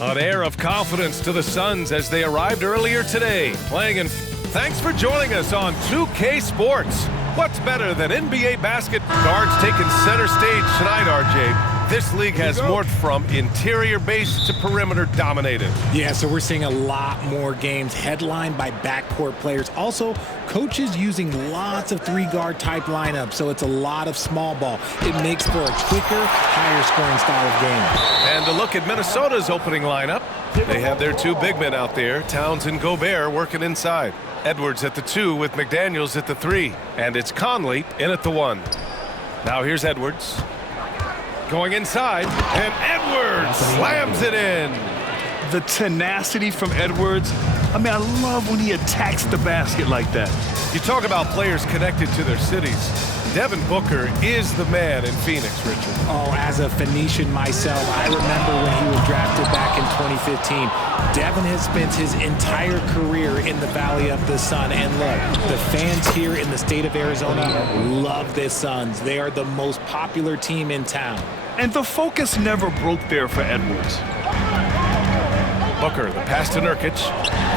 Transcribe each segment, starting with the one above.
An air of confidence to the Suns as they arrived earlier today, playing in. Thanks for joining us on 2K Sports. What's better than NBA basket? Guards taking center stage tonight, RJ. This league has morphed from interior base to perimeter dominated. Yeah, so we're seeing a lot more games headlined by backcourt players. Also, coaches using lots of three-guard type lineups, so it's a lot of small ball. It makes for a quicker, higher-scoring style of game. And a look at Minnesota's opening lineup. They have their two big men out there, Towns and Gobert, working inside. Edwards at the 2 with McDaniels at the 3. And it's Conley in at the 1. Now here's Edwards. Going inside, and Edwards slams it in. The tenacity from Edwards. I mean, I love when he attacks the basket like that. You talk about players connected to their cities. Devin Booker is the man in Phoenix, Richard. Oh, as a Phoenician myself, I remember when he was drafted back in 2015. Devin has spent his entire career in the Valley of the Sun. And look, the fans here in the state of Arizona love the Suns. They are the most popular team in town. And the focus never broke there for Edwards. Booker, the pass to Nurkic.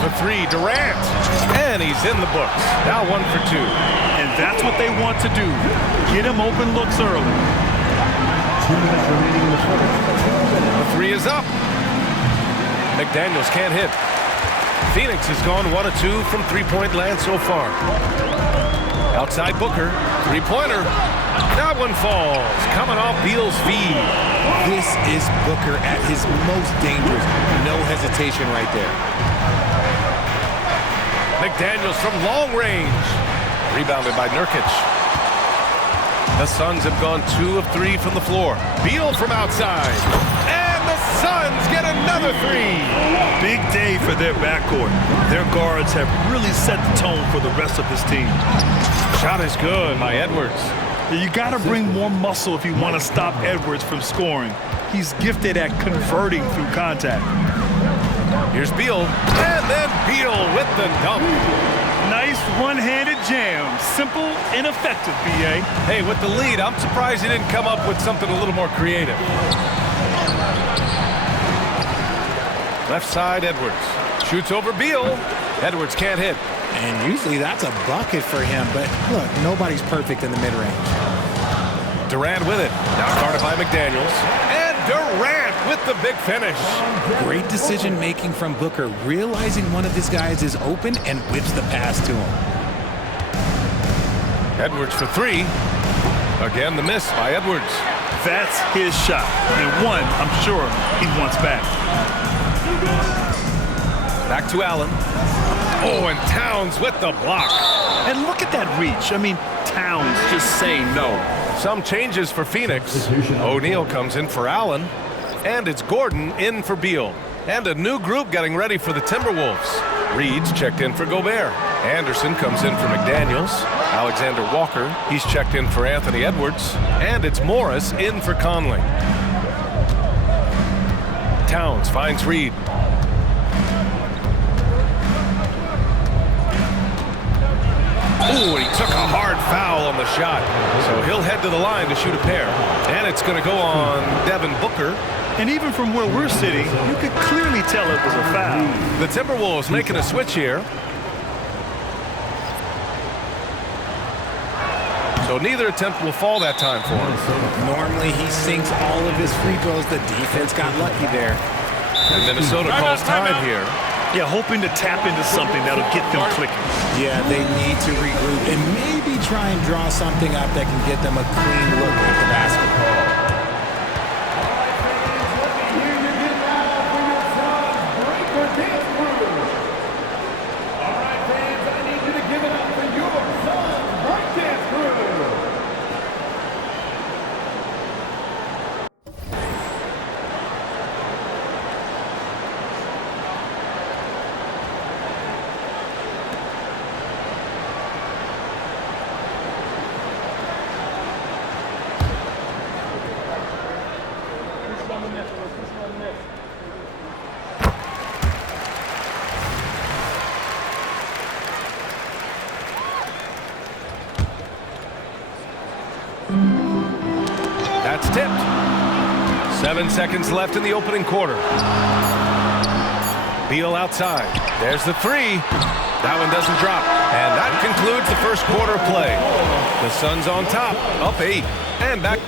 The 3, Durant. And he's in the books. Now 1 for 2. And that's what they want to do. Get him open looks early. 2 minutes remaining in the quarter. The 3 is up. McDaniels can't hit. Phoenix has gone 1 of 2 from three-point land so far. Outside Booker. Three-pointer. That one falls. Coming off Beal's feed. This is Booker at his most dangerous. No hesitation right there. McDaniels from long range. Rebounded by Nurkic. The Suns have gone 2 of 3 from the floor. Beal from outside. And the Suns get another 3. Big day for their backcourt. Their guards have really set the tone for the rest of this team. Shot is good by Edwards. You got to bring more muscle if you want to stop Edwards from scoring. He's gifted at converting through contact. Here's Beal. And then Beal with the dunk. Nice one-handed jam. Simple and effective, B.A. Hey, with the lead, I'm surprised he didn't come up with something a little more creative. Left side, Edwards. Shoots over Beal. Edwards can't hit. And usually that's a bucket for him, but look, nobody's perfect in the mid-range. Durant with it. Now guarded by McDaniels. And Durant with the big finish. Great decision-making from Booker, realizing one of his guys is open and whips the pass to him. Edwards for 3. Again, the miss by Edwards. That's his shot. And one, I'm sure, he wants back. Back to Allen. Oh, and Towns with the block. And look at that reach. I mean, Towns just saying no. Some changes for Phoenix. O'Neal comes in for Allen. And it's Gordon in for Beal. And a new group getting ready for the Timberwolves. Reed's checked in for Gobert. Anderson comes in for McDaniels. Alexander Walker, he's checked in for Anthony Edwards. And it's Morris in for Conley. Towns finds Reed. Ooh, he took a hard foul on the shot. So he'll head to the line to shoot a pair. And it's going to go on Devin Booker. And even from where we're sitting, you could clearly tell it was a foul. The Timberwolves making a switch here. So neither attempt will fall that time for him. Normally he sinks all of his free throws. The defense got lucky there. And Minnesota calls time here. Yeah, hoping to tap into something that'll get them clicking. Yeah, they need to regroup and maybe try and draw something up that can get them a clean look at the basketball. That's tipped. 7 seconds left in the opening quarter. Beal outside. There's the three. That one doesn't drop. And that concludes the first quarter of play. The Suns on top, up 8. And back.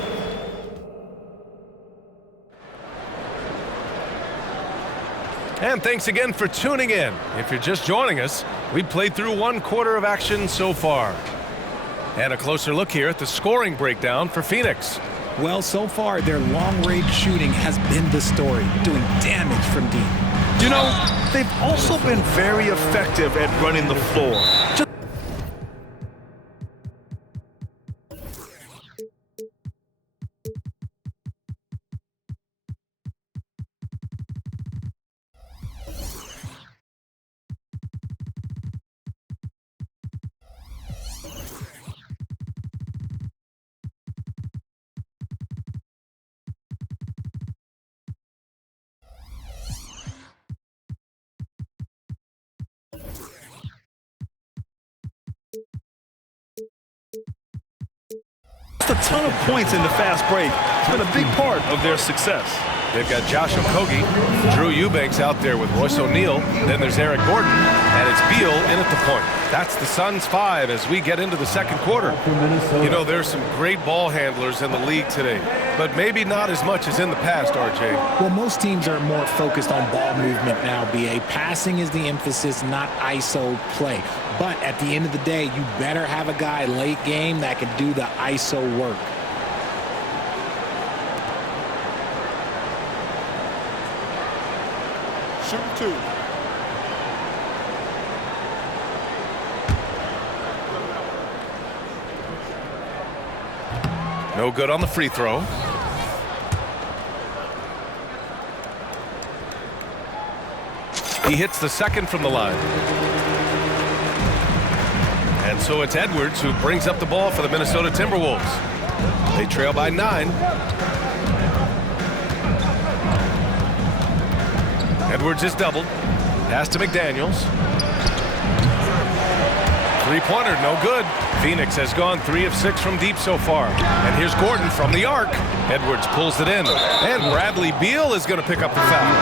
And thanks again for tuning in. If you're just joining us, we played through one quarter of action so far. And a closer look here at the scoring breakdown for Phoenix. Well, so far, their long-range shooting has been the story, doing damage from deep. You know, they've also been very effective at running the floor. A ton of points in the fast break. It's been a big part of their success. They've got Josh Okogie, Drew Eubanks out there with Royce O'Neal. Then there's Eric Gordon, and it's Beal in at the point. That's the Suns 5 as we get into the second quarter. You know, there's some great ball handlers in the league today, but maybe not as much as in the past, RJ. Well, most teams are more focused on ball movement now, BA. Passing is the emphasis, not ISO play. But at the end of the day, you better have a guy late game that can do the ISO work. Shoot 2. No good on the free throw. He hits the second from the line. And so it's Edwards who brings up the ball for the Minnesota Timberwolves. They trail by 9. Edwards is doubled. Pass to McDaniels. Three-pointer, no good. Phoenix has gone 3 of 6 from deep so far. And here's Gordon from the arc. Edwards pulls it in. And Bradley Beal is going to pick up the foul.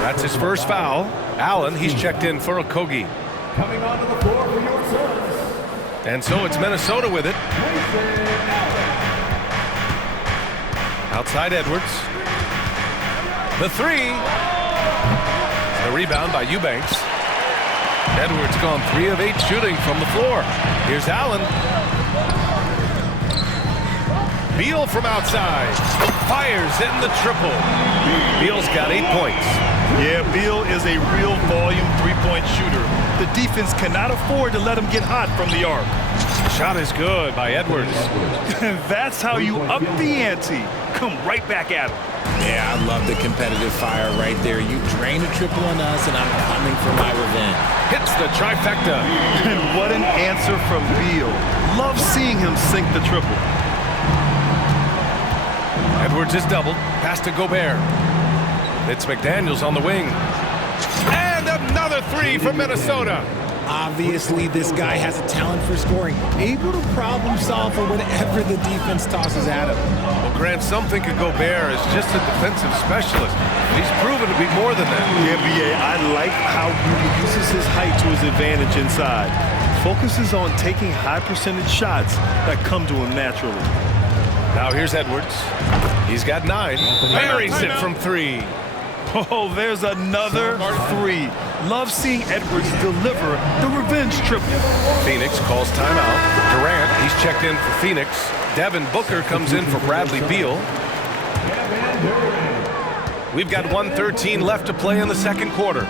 That's his first foul. Allen, he's checked in for Okogie. Coming onto the floor for your Suns. And so it's Minnesota with it. Outside Edwards. The three. The rebound by Eubanks. Edwards gone 3 of 8 shooting from the floor. Here's Allen. Beal from outside. Fires in the triple. Beal's got 8 points. Yeah, Beal is a real volume three-point shooter. The defense cannot afford to let him get hot from the arc. Shot is good by Edwards. That's how you up the ante. Come right back at him. Yeah, I love the competitive fire right there. You drain a triple on us, and I'm coming for my revenge. Hits the trifecta. And what an answer from Beal. Love seeing him sink the triple. Edwards is doubled. Pass to Gobert. It's McDaniels on the wing. And another three from Minnesota. Obviously, this guy has a talent for scoring, able to problem solve for whatever the defense tosses at him. Well, Grant, some think of Gobert as just a defensive specialist. He's proven to be more than that. The NBA, I like how he uses his height to his advantage inside. Focuses on taking high percentage shots that come to him naturally. Now here's Edwards. He's got 9. Buries it from 3. Oh, there's another 3. Love seeing Edwards deliver the revenge triple. Phoenix calls timeout. Durant, he's checked in for Phoenix. Devin Booker comes in for Bradley Beal. We've got 1:13 left to play in the second quarter.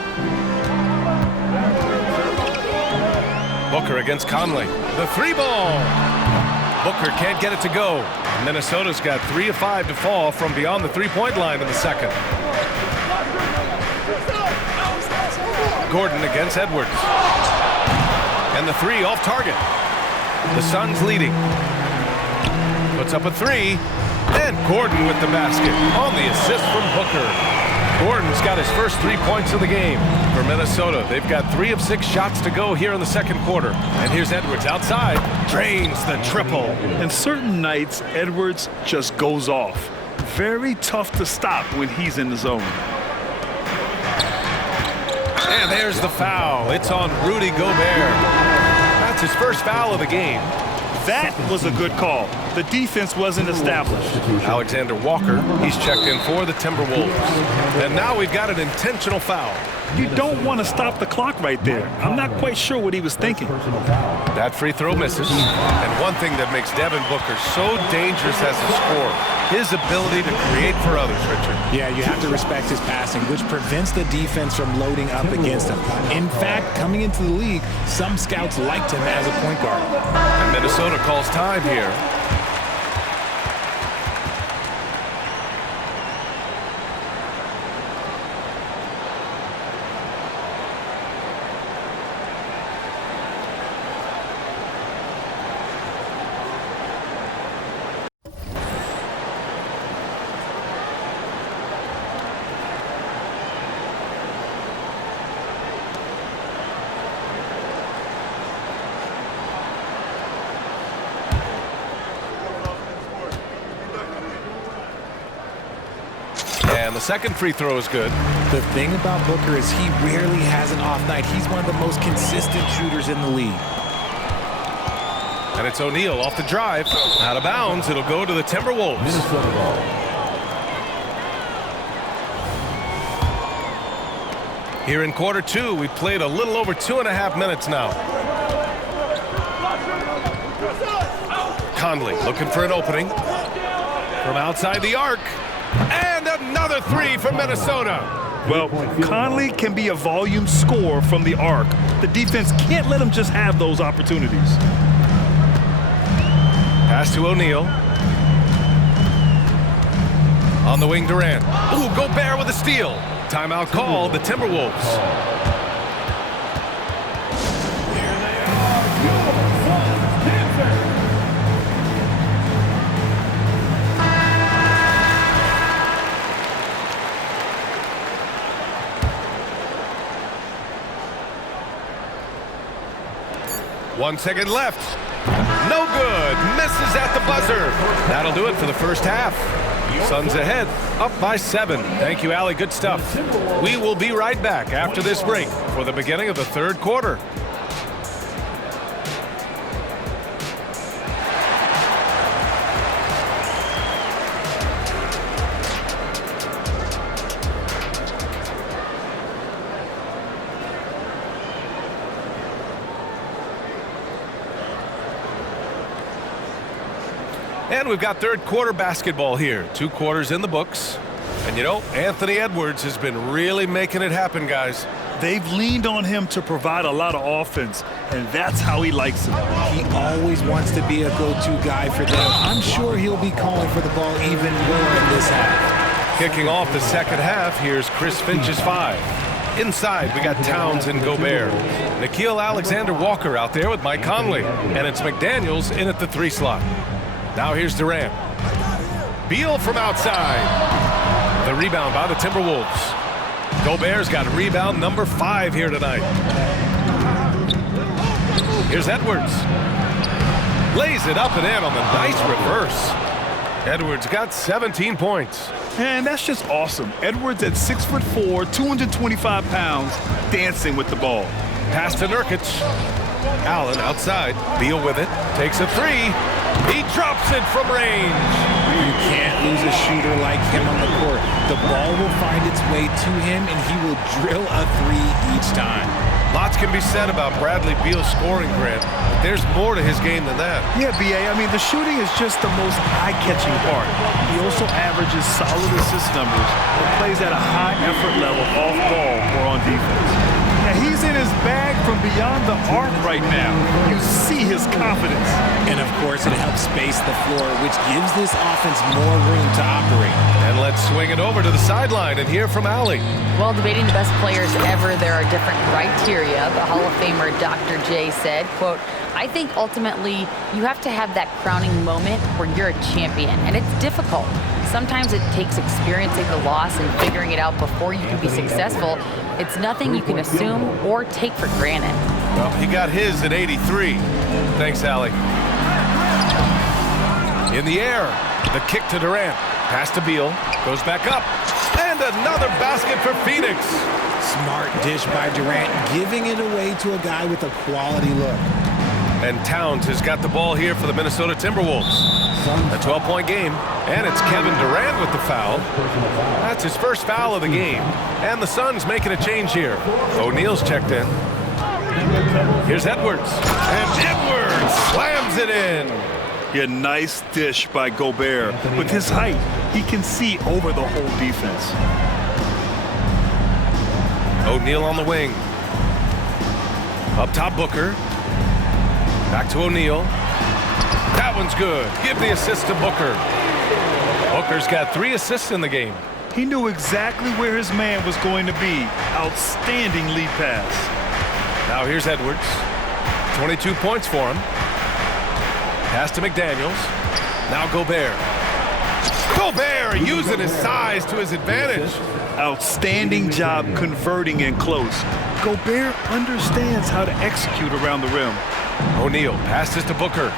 Booker against Conley. The 3-ball. Booker can't get it to go. Minnesota's got 3 of 5 to fall from beyond the three-point line in the second. Gordon against Edwards. And the 3 off target. The Suns leading. Puts up a 3. And Gordon with the basket on the assist from Booker. Gordon's got his first 3 points of the game for Minnesota. They've got 3 of 6 shots to go here in the second quarter. And here's Edwards outside. Drains the triple. And certain nights, Edwards just goes off. Very tough to stop when he's in the zone. And there's the foul. It's on Rudy Gobert. That's his first foul of the game. That was a good call. The defense wasn't established. Alexander Walker, he's checked in for the Timberwolves. And now we've got an intentional foul. You don't want to stop the clock right there. I'm not quite sure what he was thinking. That free throw misses. And one thing that makes Devin Booker so dangerous as a scorer, his ability to create for others, Richard. Yeah, you have to respect his passing, which prevents the defense from loading up against him. In fact, coming into the league, some scouts liked him as a point guard. And Minnesota calls time here. And the second free throw is good. The thing about Booker is he rarely has an off night. He's one of the most consistent shooters in the league. And it's O'Neal off the drive. Out of bounds. It'll go to the Timberwolves. Here in quarter two, we played a little over 2.5 minutes now. Conley looking for an opening from outside the arc. And another three from Minnesota. Well, Conley can be a volume scorer from the arc. The defense can't let him just have those opportunities. Pass to O'Neal. On the wing, Durant. Ooh, Gobert with a steal. Timeout called, the Timberwolves. One second left. No good. Misses at the buzzer. That'll do it for the first half. Suns ahead, up by 7. Thank you, Allie. Good stuff. We will be right back after this break for the beginning of the third quarter. And we've got third quarter basketball here. 2 quarters in the books. And you know, Anthony Edwards has been really making it happen, guys. They've leaned on him to provide a lot of offense, and that's how he likes it. He always wants to be a go-to guy for them. I'm sure he'll be calling for the ball even more in this half. Kicking off the second half, here's Chris Finch's 5. Inside, we got Towns and Gobert. Nickeil Alexander-Walker out there with Mike Conley. And it's McDaniels in at the 3 slot. Now here's Durant. Beal from outside. The rebound by the Timberwolves. Gobert's got rebound number 5 here tonight. Here's Edwards. Lays it up and in on the nice reverse. Edwards got 17 points. And that's just awesome. Edwards at 6'4", 225 pounds, dancing with the ball. Pass to Nurkic. Allen outside. Beal with it. Takes a 3. He drops it from range. You can't lose a shooter like him on the court. The ball will find its way to him, and he will drill a 3 each time. Lots can be said about Bradley Beal's scoring, Grant. But there's more to his game than that. Yeah, B.A., I mean, the shooting is just the most eye-catching part. He also averages solid assist numbers and plays at a high effort level off ball or on defense. Now, he's in his bag from beyond the arc right now. You see his confidence. And, of course, it helps space the floor, which gives this offense more room to operate. And let's swing it over to the sideline and hear from Allie. Well, debating the best players ever, there are different criteria. The Hall of Famer Dr. J said, quote, I think ultimately you have to have that crowning moment where you're a champion, and it's difficult. Sometimes it takes experiencing the loss and figuring it out before you can be successful. It's nothing you can assume or take for granted. Well, he got his at 83. Thanks, Allie. In the air, the kick to Durant. Pass to Beal. Goes back up. And another basket for Phoenix. Smart dish by Durant, giving it away to a guy with a quality look. And Towns has got the ball here for the Minnesota Timberwolves. A 12-point game, and it's Kevin Durant with the foul. That's his first foul of the game, and the Suns making a change here. O'Neal's checked in. Here's Edwards, and Edwards slams it in. Yeah, nice dish by Gobert. With his height, he can see over the whole defense. O'Neal on the wing. Up top, Booker. Back to O'Neal. That one's good. Give the assist to Booker. Booker's got 3 assists in the game. He knew exactly where his man was going to be. Outstanding lead pass. Now here's Edwards. 22 points for him. Pass to McDaniels. Now Gobert. Gobert using his size to his advantage. Outstanding job converting in close. Gobert understands how to execute around the rim. O'Neal passes to Booker.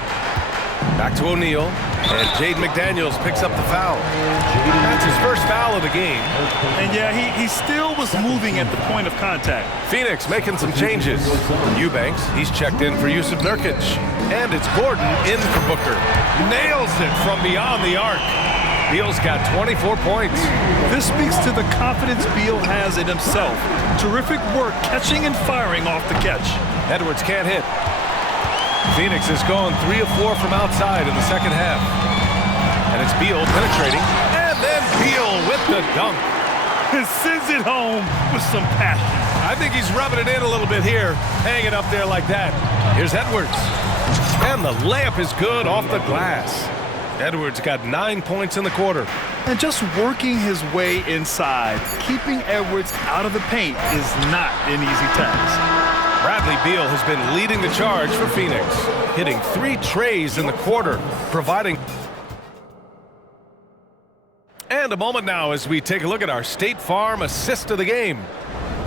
Back to O'Neal. And Jaden McDaniels picks up the foul. That's his first foul of the game. And yeah, he still was moving at the point of contact. Phoenix making some changes. Eubanks, he's checked in for Jusuf Nurkic. And it's Gordon in for Booker. Nails it from beyond the arc. Beal's got 24 points. This speaks to the confidence Beal has in himself. Terrific work catching and firing off the catch. Edwards can't hit. Phoenix has gone 3 of 4 from outside in the second half. And it's Beal penetrating. And then Beal with the dunk. And sends it home with some passion. I think he's rubbing it in a little bit here. Hanging up there like that. Here's Edwards. And the layup is good off the glass. Edwards got 9 points in the quarter. And just working his way inside, keeping Edwards out of the paint is not an easy task. Bradley Beal has been leading the charge for Phoenix, hitting 3 trays in the quarter, providing. And a moment now as we take a look at our State Farm assist of the game.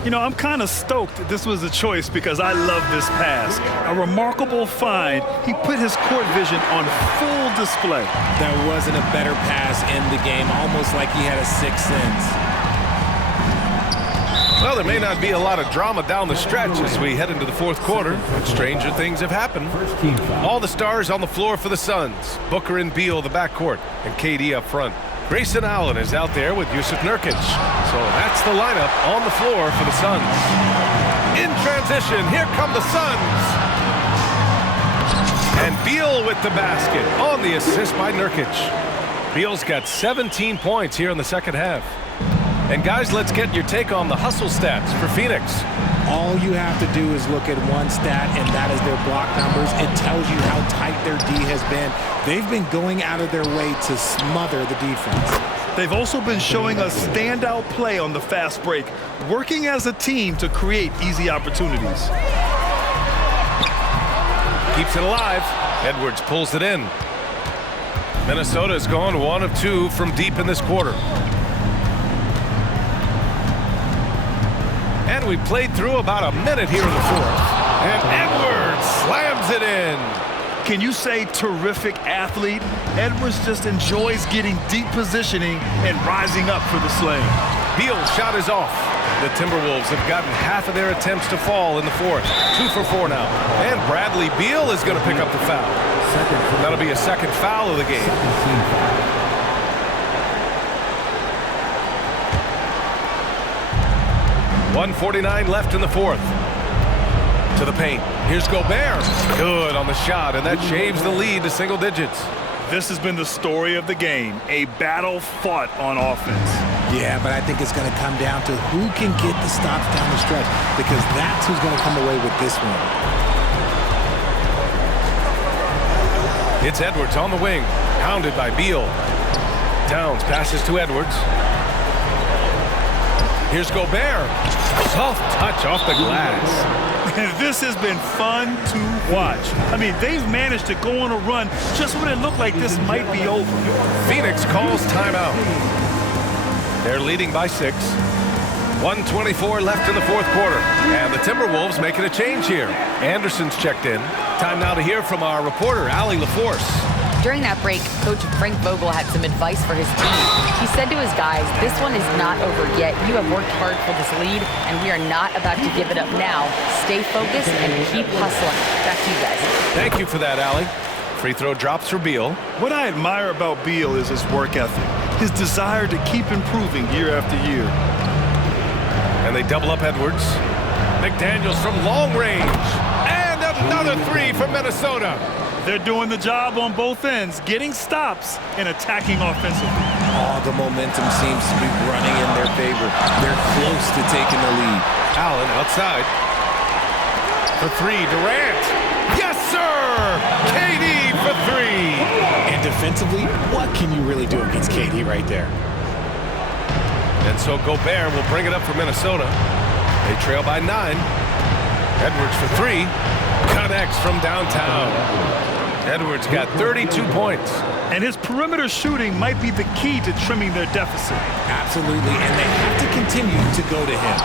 You know, I'm kind of stoked that this was a choice because I love this pass. A remarkable find. He put his court vision on full display. There wasn't a better pass in the game, almost like he had a 6th sense. Well, there may not be a lot of drama down the stretch as we head into the 4th quarter, but stranger things have happened. All the stars on the floor for the Suns. Booker and Beal, the backcourt, and KD up front. Grayson Allen is out there with Jusuf Nurkic. So that's the lineup on the floor for the Suns. In transition, here come the Suns. And Beal with the basket on the assist by Nurkic. Beal's got 17 points here in the second half. And guys, let's get your take on the hustle stats for Phoenix. All you have to do is look at one stat, and that is their block numbers. It tells you how tight their D has been. They've been going out of their way to smother the defense. They've also been showing a standout play on the fast break, working as a team to create easy opportunities. Keeps it alive. Edwards pulls it in. Minnesota has gone 1 of 2 from deep in this quarter. And we played through about a minute here in the 4th. And Edwards slams it in. Can you say terrific athlete? Edwards just enjoys getting deep positioning and rising up for the slam. Beal's shot is off. The Timberwolves have gotten half of their attempts to fall in the 4th. 2 for 4 now. And Bradley Beal is going to pick up the foul. That'll be a second foul of the game. 1:49 left in the 4th. To the paint. Here's Gobert. Good on the shot, and that shaves the lead to single digits. This has been the story of the game. A battle fought on offense. Yeah, but I think it's going to come down to who can get the stops down the stretch, because that's who's going to come away with this one. It's Edwards on the wing, pounded by Beal. Towns passes to Edwards. Here's Gobert. Soft touch off the glass. This has been fun to watch. I mean, they've managed to go on a run just when it looked like this might be over. Phoenix calls timeout. They're leading by 6. 1:24 left in the 4th quarter. And the Timberwolves making a change here. Anderson's checked in. Time now to hear from our reporter, Allie LaForce. During that break, Coach Frank Vogel had some advice for his team. He said to his guys, "This one is not over yet. You have worked hard for this lead, and we are not about to give it up now. Stay focused and keep hustling." Back to you guys. Thank you for that, Allie. Free throw drops for Beal. What I admire about Beal is his work ethic, his desire to keep improving year after year. And they double up Edwards. McDaniels from long range. And another three for Minnesota. They're doing the job on both ends, getting stops and attacking offensively. All the momentum seems to be running in their favor. They're close to taking the lead. Allen outside. For three, Durant. Yes, sir! KD for three. And defensively, what can you really do against KD right there? And so Gobert will bring it up for Minnesota. They trail by 9. Edwards for three. Connects from downtown. Edwards got 32 points. And his perimeter shooting might be the key to trimming their deficit. Absolutely, and they have to continue to go to him.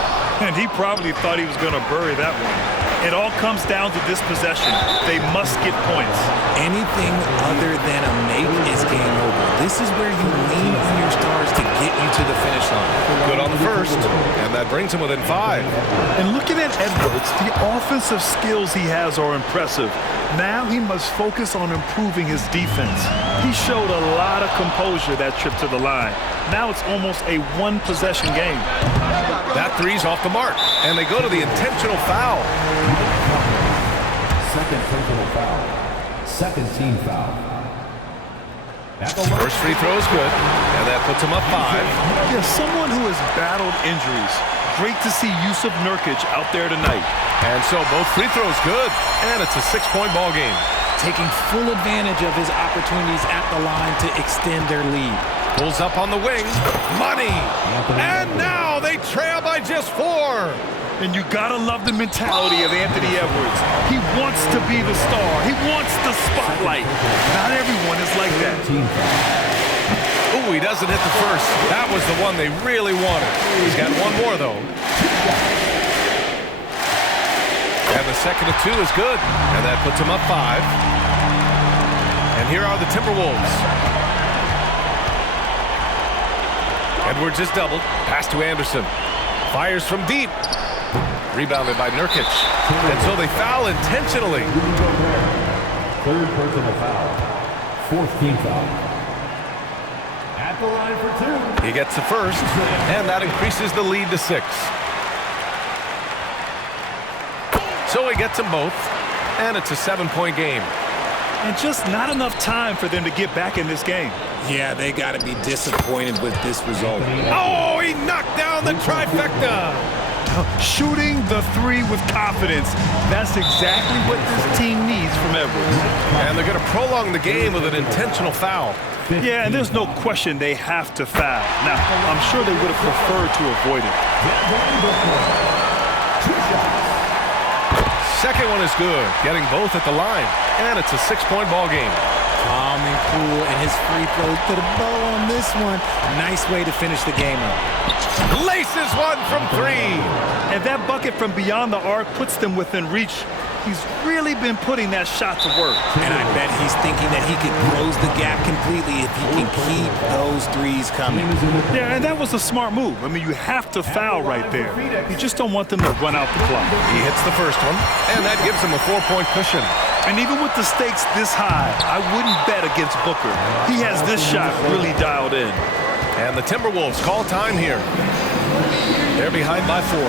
And he probably thought he was going to bury that one. It all comes down to this possession. They must get points. Anything other than a make is game over. This is where you lean on your stars to get you to the finish line. Good on the first, and that brings him within 5. And looking at Edwards, the offensive skills he has are impressive. Now he must focus on improving his defense. He showed a lot of composure that trip to the line. Now it's almost a one-possession game. That three's off the mark, and they go to the intentional foul. Second personal foul. Second team foul. First free throw is good, and that puts him up 5. Yeah, someone who has battled injuries. Great to see Yusuf Nurkic out there tonight. And so both free throws good, and it's a 6-point ball game. Taking full advantage of his opportunities at the line to extend their lead. Pulls up on the wing. Money! And now they trail by just 4. And you gotta love the mentality of Anthony Edwards. He wants to be the star. He wants the spotlight. Not everyone is like that. Ooh, he doesn't hit the first. That was the one they really wanted. He's got one more, though. And the second of 2 is good. And that puts him up 5. And here are the Timberwolves. Edwards is doubled. Pass to Anderson. Fires from deep. Rebounded by Nurkic. And so they foul intentionally. Third personal foul. Fourth team foul. At the line for 2. He gets the first, and that increases the lead to 6. So he gets them both, and it's a 7-point game. And just not enough time for them to get back in this game. Yeah, they got to be disappointed with this result. Oh, he knocked down the trifecta. Shooting the 3 with confidence. That's exactly what this team needs from Edwards. And they're going to prolong the game with an intentional foul. Yeah, and there's no question they have to foul. Now, I'm sure they would have preferred to avoid it. Second one is good, getting both at the line. And it's a 6-point ball game. Calm and cool, and his free throws put a bow on this one. Nice way to finish the game up. Laces one from 3. And that bucket from beyond the arc puts them within reach. He's really been putting that shot to work. And I bet he's thinking that he could close the gap completely if he can keep those threes coming. Yeah, and that was a smart move. I mean, you have to foul right there. You just don't want them to run out the clock. He hits the first one, and that gives him a 4-point cushion. And even with the stakes this high, I wouldn't bet against Booker. He has this shot really dialed in. And the Timberwolves call time here. They're behind by 4.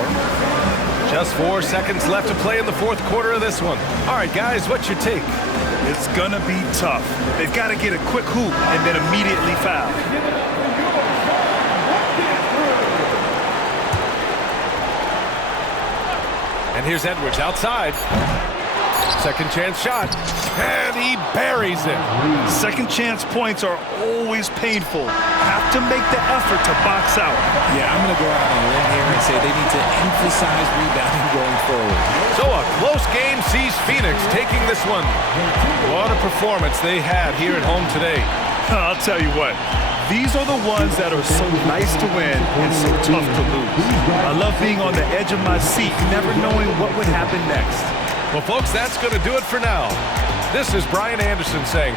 Just 4 seconds left to play in the fourth quarter of this one. All right, guys, what's your take? It's going to be tough. They've got to get a quick hoop and then immediately foul. And here's Edwards outside. Second chance shot. And he buries it. Second chance points are always painful. Have to make the effort to box out. Yeah, I'm going to go out on a limb here and say they need to emphasize rebounding going forward. So a close game sees Phoenix taking this one. What a performance they had here at home today. I'll tell you what. These are the ones that are so nice to win and so tough to lose. I love being on the edge of my seat, never knowing what would happen next. Well, folks, that's going to do it for now. This is Brian Anderson saying